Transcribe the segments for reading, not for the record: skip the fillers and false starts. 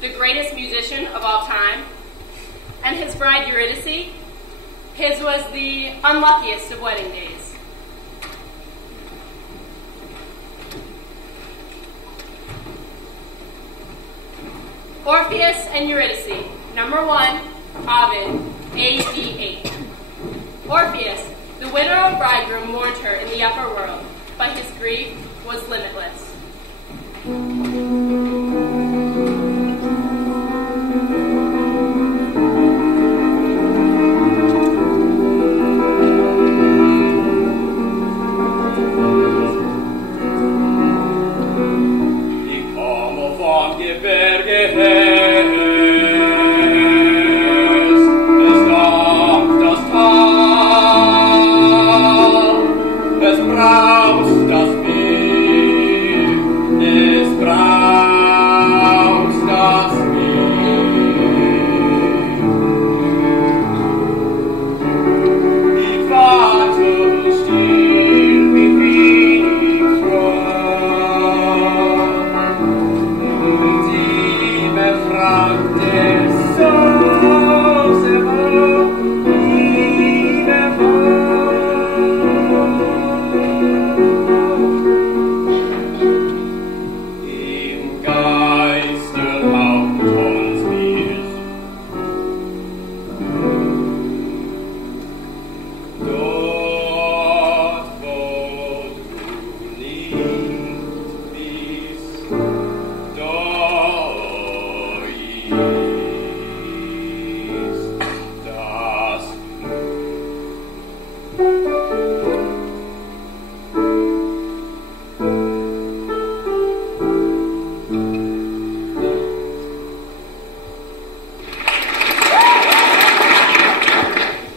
The greatest musician of all time, and his bride Eurydice. His was the unluckiest of wedding days. Orpheus and Eurydice, number 1, Ovid, AD 8. Orpheus, the widow of bridegroom, mourned her in the upper world, but his grief was limitless.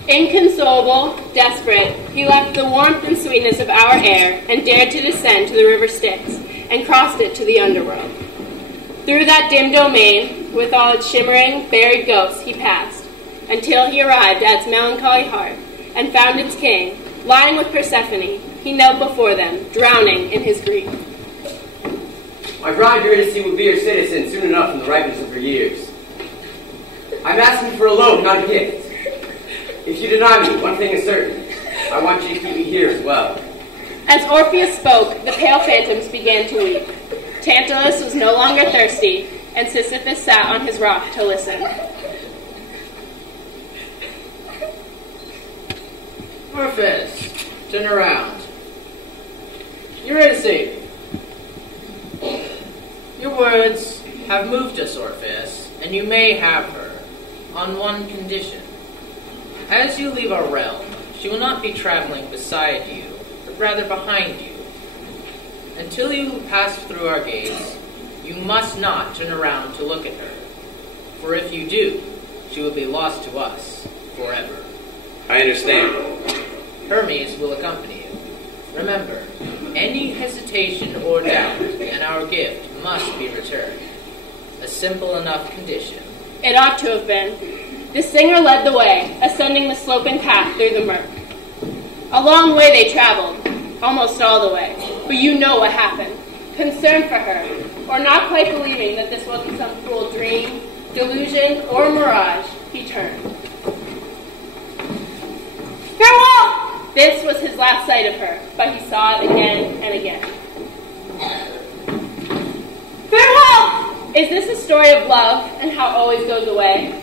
Inconsolable, desperate, he left the warmth and sweetness of our air and dared to descend to the river Styx and crossed it to the underworld. Through that dim domain, with all its shimmering, buried ghosts, he passed, until he arrived at its melancholy heart and found its king, lying with Persephone. He knelt before them, drowning in his grief. My bride Eurydice will be your citizen soon enough in the ripeness of her years. I'm asking for a loan, not a gift. If you deny me, one thing is certain. I want you to keep me here as well. As Orpheus spoke, the pale phantoms began to weep. Tantalus was no longer thirsty, and Sisyphus sat on his rock to listen. Orpheus, turn around. Eurydice, your words have moved us, Orpheus, and you may have her, on one condition. As you leave our realm, she will not be traveling beside you, but rather behind you. Until you pass through our gates, you must not turn around to look at her, for if you do, she will be lost to us forever. I understand. Hermes will accompany you. Remember, any hesitation or doubt, and our gift must be returned. A simple enough condition. It ought to have been. The singer led the way, ascending the sloping path through the murk. A long way they traveled, almost all the way, but you know what happened. Concerned for her, or not quite believing that this wasn't some cruel dream, delusion, or mirage, he turned. Farewell! This was his last sight of her, but he saw it again and again. Farewell! Is this a story of love and how it always goes away?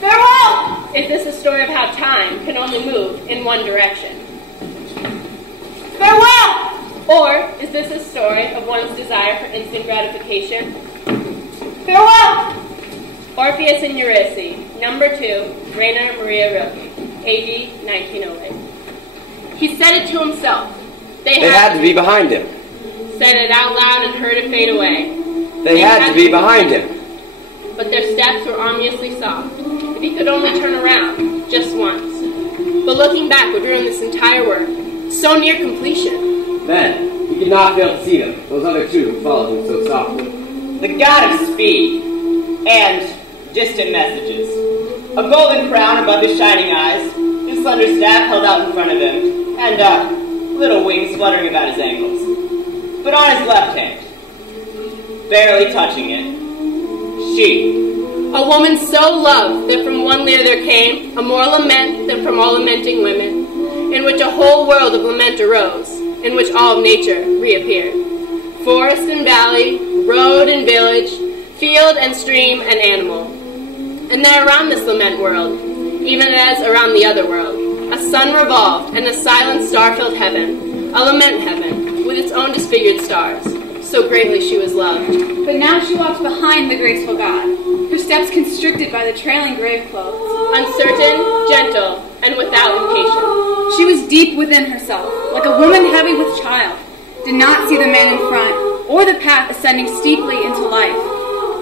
Farewell! Is this a story of how time can only move in one direction? Farewell! Or is this a story of one's desire for instant gratification? Farewell! Orpheus and Eurydice, number 2, Rainer Maria Rilke, AD 1908. He said it to himself. They had to be behind him. Said it out loud and heard it fade away. They had to be behind him. But their steps were ominously soft. If he could only turn around, just once. But looking back would ruin this entire work, so near completion. Then, he could not fail to see them, those other two who followed him so softly. The god of speed and distant messages. A golden crown above his shining eyes, his slender staff held out in front of him, and little wings fluttering about his ankles. But on his left hand, barely touching it, she. A woman so loved that from one lyre there came a more lament than from all lamenting women, in which a whole world of lament arose, in which all of nature reappeared. Forest and valley, road and village, field and stream and animal. And there around this lament world, even as around the other world, a sun revolved and a silent star-filled heaven, a lament heaven, with its own disfigured stars. So greatly she was loved. But now she walks behind the graceful god, her steps constricted by the trailing grave clothes. Uncertain, gentle, and without impatience. She was deep within herself, like a woman heavy with child, did not see the man in front, or the path ascending steeply into life.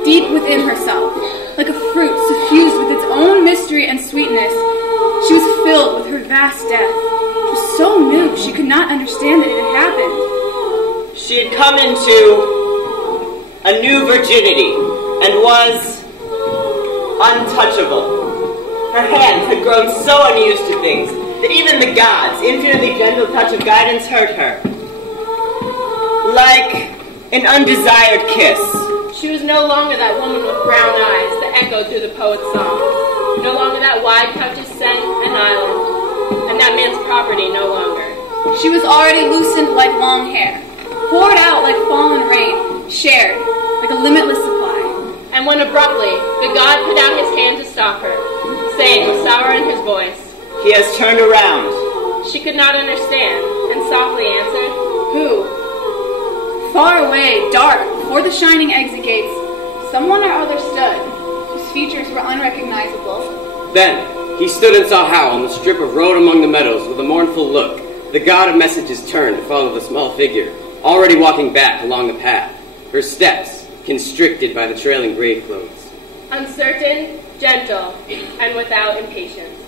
Deep within herself, like a fruit suffused with its own mystery and sweetness, she was filled with her vast death. It was so new she could not understand that it had happened. She had come into a new virginity and was untouchable. Her hands had grown so unused to things that even the gods' infinitely gentle touch of guidance hurt her. Like an undesired kiss. She was no longer that woman with brown eyes that echoed through the poet's song. No longer that wide couch of scent and island, and that man's property no longer. She was already loosened like long hair, poured out like fallen rain, shared like a limitless supply. And when abruptly the god put out his hand to stop her, saying with sorrow in his voice, "He has turned around." She could not understand, and softly answered, "Who?" Far away, dark, before the shining exit gates, someone or other stood, whose features were unrecognizable. Then he stood and saw how, on the strip of road among the meadows, with a mournful look, the god of messages turned to follow the small figure, already walking back along the path, her steps constricted by the trailing grave clothes. Uncertain, gentle, and without impatience.